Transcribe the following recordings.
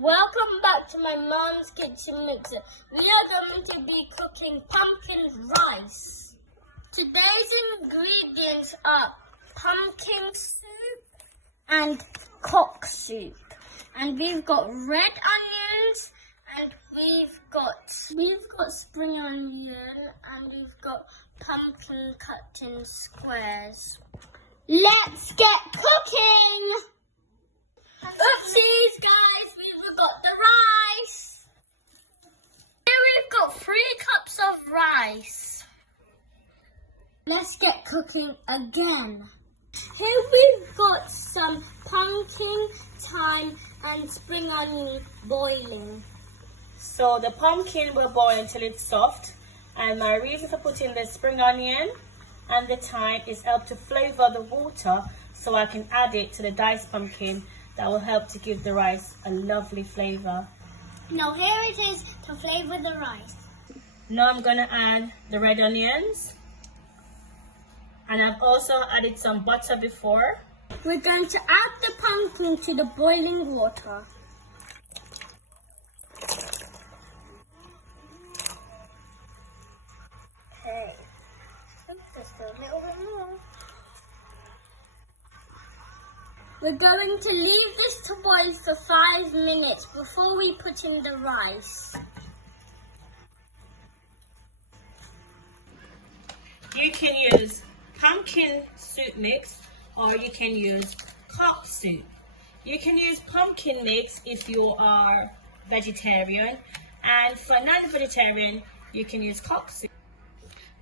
Welcome back to my mom's kitchen mixer. We are going to be cooking pumpkin rice. Today's ingredients are pumpkin soup and cock soup. And we've got red onions and we've got spring onion and we've got pumpkin cut in squares. Let's get cooking! Oopsies, guys, we forgot the rice. Here we've got 3 cups of rice. Let's get cooking again. Here we've got some pumpkin, thyme and spring onion boiling. So the pumpkin will boil until it's soft, and my reason for putting the spring onion and the thyme is help to flavor the water so I can add it to the diced pumpkin. That will help to give the rice a lovely flavor. Now here it is to flavor the rice. Now I'm going to add the red onions. And I've also added some butter before. We're going to add the pumpkin to the boiling water. Okay, just a little bit more. We're going to leave this to boil for 5 minutes before we put in the rice. You can use pumpkin soup mix or you can use cock soup. You can use pumpkin mix if you are vegetarian, and for non-vegetarian you can use cock soup.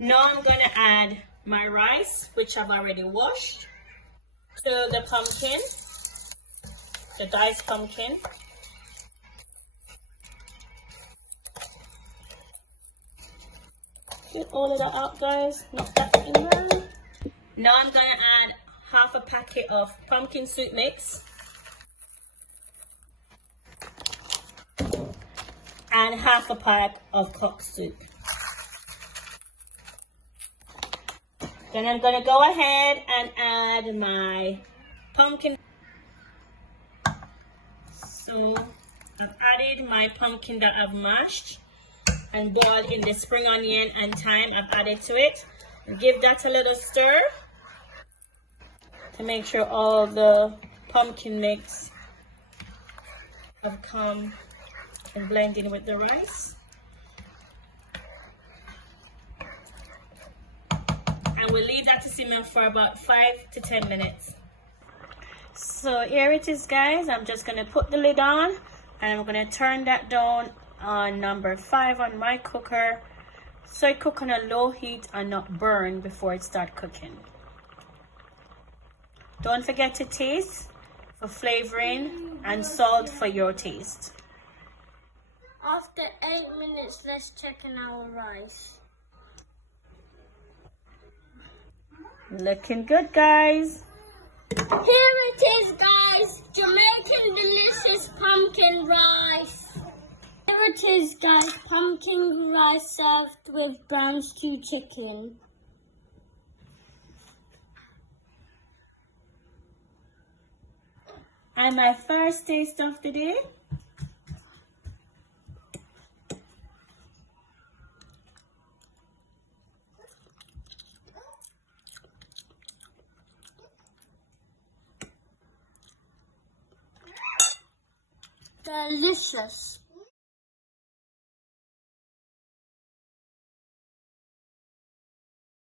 Now I'm going to add my rice, which I've already washed, to the pumpkin, the diced pumpkin. Get all of that out, guys. Not that in there. Now I'm going to add half a packet of pumpkin soup mix and half a pack of cock soup. Then I'm going to go ahead and add my pumpkin. So I've added my pumpkin that I've mashed and boiled in the spring onion and thyme. I've added to it. And give that a little stir to make sure all the pumpkin mix have come and blended with the rice. And we'll leave that to simmer for about 5 to 10 minutes. So here it is, guys. I'm just going to put the lid on and I'm going to turn that down on number 5 on my cooker so it cook on a low heat and not burn before it start cooking. Don't forget to taste for flavoring and salt for your taste. After 8 minutes, let's check in our rice. Looking good, guys. Here it is, guys. Jamaican delicious pumpkin rice. Here it is, guys. Pumpkin rice served with brown stew chicken. And my first taste of the day. Delicious.